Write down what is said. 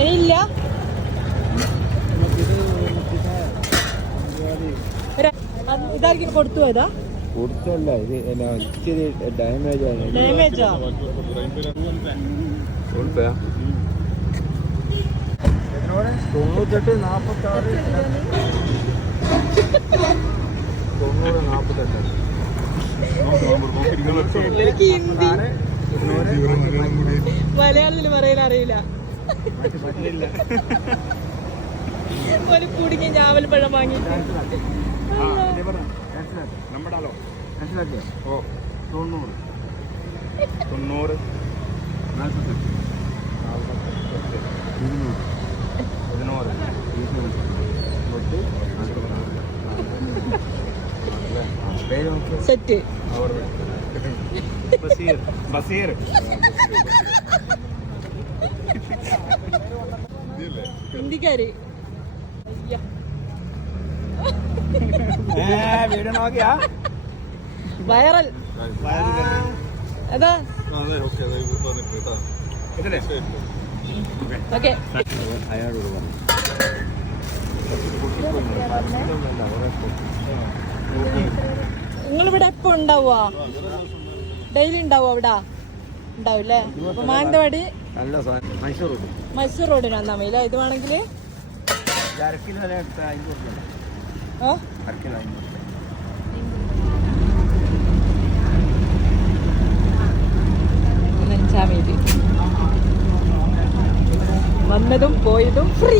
ഇനിയില്ല ഇതാക്കി കൊടുത്തു പോയതാ കൊടുത്തല്ല ഇത് ഇച്ചിരി ഡാമേജ് ആണ്. ഡാമേജാ തൊണ്ണൂറ്റെട്ട് 46 90 48 എനിക്ക് ഹിന്ദി മലയാളത്തിൽ പറയാൻ അറിയില്ല. ഒരു കുടുങ്ങി ഞാവൽപ്പഴം വാങ്ങിയിട്ട് ഓ 90 90 48 സെറ്റ് ഹിന്ദിക്കാര് വൈറൽ അതാ ഓക്കെ. നിങ്ങളിവിടെ എപ്പോ ഉണ്ടാവുക? ഡെയിലി ഉണ്ടാവും അവിടെ ഉണ്ടാവില്ലേ? അപ്പൊ മാനന്തവാടി മൈസൂർ റോഡിന് വന്നാൽ മതി. ഇത് വേണമെങ്കിൽ വന്നതും പോയതും ഫ്രീ.